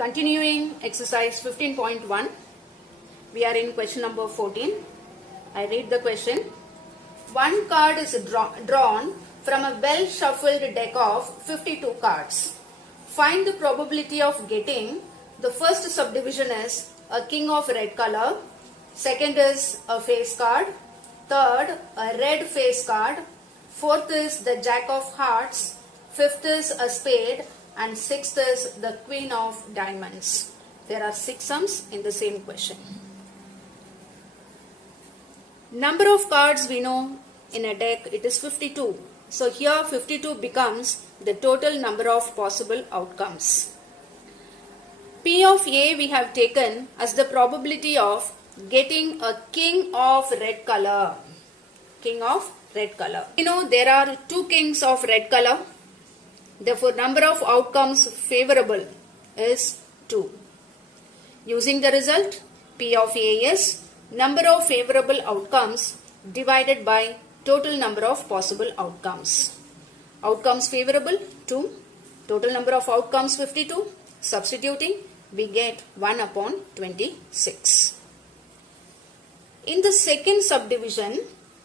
Continuing exercise 15.1, we are in question number 14. I read the question. One card is drawn from a well shuffled deck of 52 cards. Find the probability of getting. The first subdivision is a king of red color, second is a face card, third a red face card, fourth is the jack of hearts, fifth is a spade, and sixth is the queen of diamonds. There are 6 sums in the same question. Number of cards we know in a deck, it is 52. So here 52 becomes the total number of possible outcomes. P of A we have taken as the probability of getting a king of red color. King of red color. You know there are 2 kings of red color. Therefore, number of outcomes favorable is 2. Using the result, P of A is number of favorable outcomes divided by total number of possible outcomes. Outcomes favorable 2, total number of outcomes 52. Substituting, we get 1 upon 26. In the second subdivision,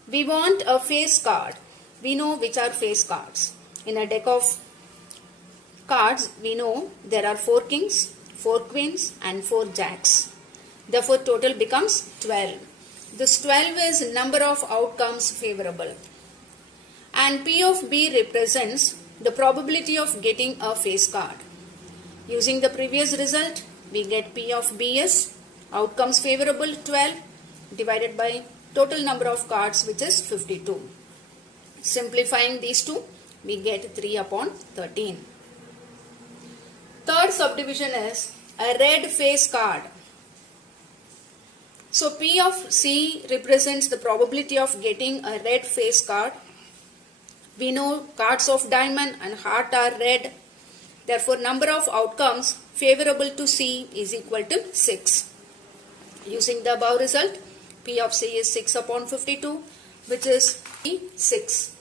we want a face card. We know which are face cards. In a deck of cards, we know there are 4 kings, 4 queens and 4 jacks. Therefore, total becomes 12. This 12 is number of outcomes favorable. And P of B represents the probability of getting a face card. Using the previous result, we get P of B is outcomes favorable 12 divided by total number of cards, which is 52. Simplifying these two, we get 3 upon 13. Third subdivision is a red face card. So P of C represents the probability of getting a red face card. We know cards of diamond and heart are red. Therefore, number of outcomes favorable to C is equal to 6. Using the above result, P of C is 6 upon 52, which is 6.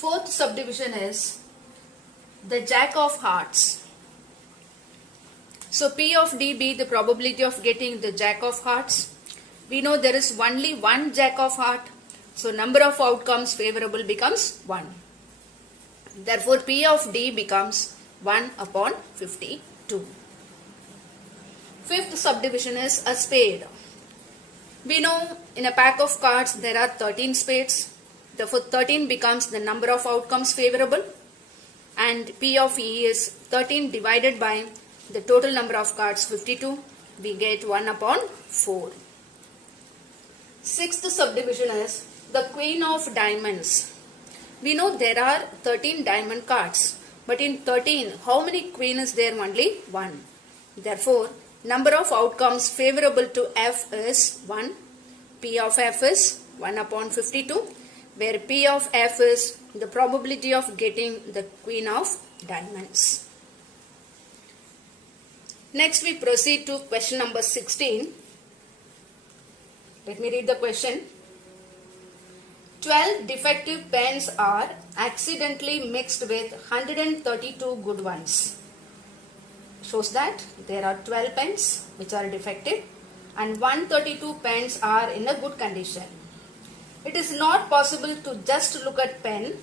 Fourth subdivision is the jack of hearts. So P of D be the probability of getting the jack of hearts. We know there is only one jack of heart. So number of outcomes favorable becomes 1. Therefore P of D becomes 1 upon 52. Fifth subdivision is a spade. We know in a pack of cards there are 13 spades. Therefore 13 becomes the number of outcomes favorable, and P of E is 13 divided by the total number of cards 52. We get 1 upon 4. Sixth subdivision is the queen of diamonds. We know there are 13 diamond cards, but in 13 how many queen is there? Only 1. Therefore number of outcomes favorable to F is 1. P of F is 1 upon 52. Where P of F is the probability of getting the queen of diamonds. Next we proceed to question number 16. Let me read the question. 12 defective pens are accidentally mixed with 132 good ones. Shows that there are 12 pens which are defective and 132 pens are in a good condition. It is not possible to just look at pen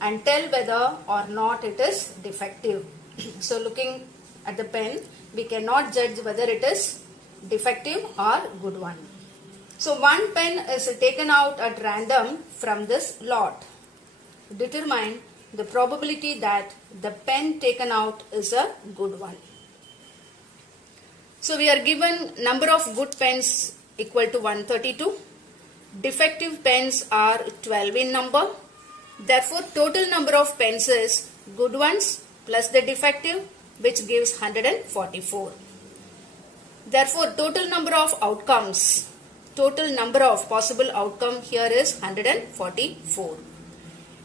and tell whether or not it is defective. So looking at the pen, we cannot judge whether it is defective or good one. So one pen is taken out at random from this lot. Determine the probability that the pen taken out is a good one. So we are given number of good pens equal to 132. Defective pens are 12 in number. Therefore, total number of pens is good ones plus the defective, which gives 144. Therefore, total number of outcomes, total number of possible outcome here is 144.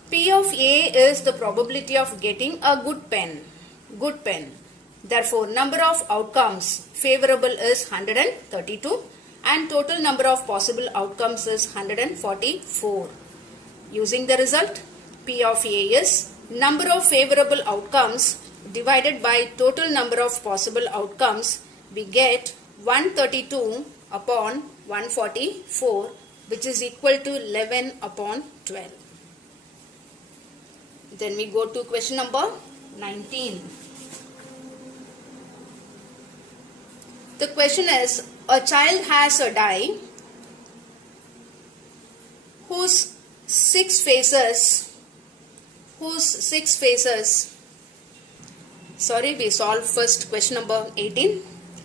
P of A is the probability of getting a good pen. Therefore, number of outcomes favorable is 132. And total number of possible outcomes is 144. Using the result, P of A is number of favorable outcomes divided by total number of possible outcomes. We get 132 upon 144, which is equal to 11 upon 12. Then we go to question number 19. The question is, a child has a die whose six faces, sorry, we solve first question number 18.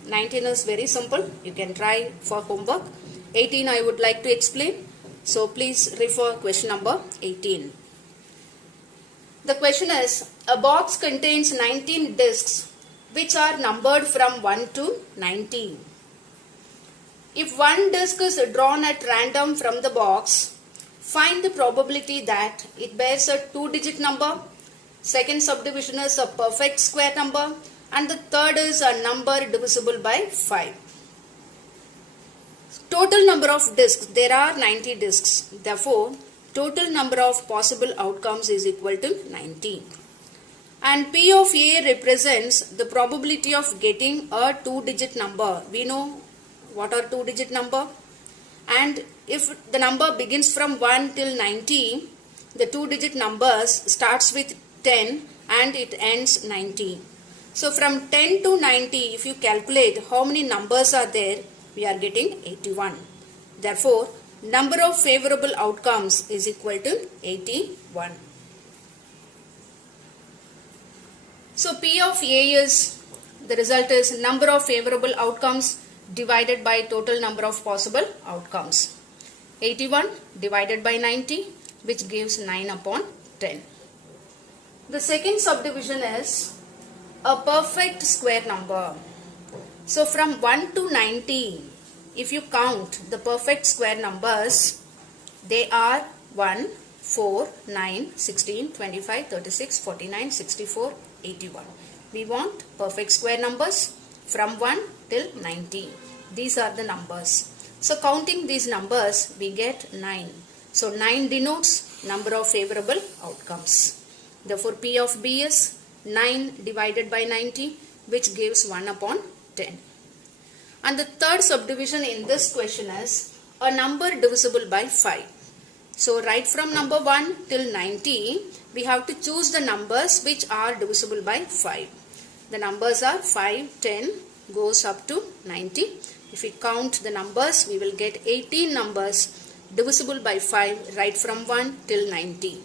19 is very simple. You can try for homework. 18 I would like to explain. So please refer question number 18. The question is, a box contains 19 discs which are numbered from 1 to 19. If one disc is drawn at random from the box, find the probability that it bears a 2-digit number. Second subdivision is a perfect square number, and the third is a number divisible by 5. Total number of discs, there are 90 discs. Therefore, total number of possible outcomes is equal to 19. And P of A represents the probability of getting a 2-digit number. We know what are 2-digit number. And if the number begins from 1 till 90, the 2-digit numbers starts with 10 and it ends 90. So from 10 to 90, if you calculate how many numbers are there, we are getting 81. Therefore, number of favorable outcomes is equal to 81. So P of A is, the result is number of favorable outcomes divided by total number of possible outcomes. 81 divided by 90, which gives 9 upon 10. The second subdivision is a perfect square number. So from 1 to 90, if you count the perfect square numbers, they are 1, 4, 9, 16, 25, 36, 49, 64, 81. We want perfect square numbers from 1 till 90. These are the numbers. So counting these numbers, we get 9. So 9 denotes number of favorable outcomes. Therefore, P of B is 9 divided by 90, which gives 1 upon 10. And the third subdivision in this question is a number divisible by 5. So right from number 1 till 90, we have to choose the numbers which are divisible by 5. The numbers are 5, 10, goes up to 90. If we count the numbers, we will get 18 numbers divisible by 5 right from 1 till 90.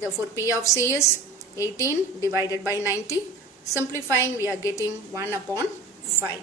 Therefore, P of C is 18 divided by 90. Simplifying, we are getting 1 upon 5.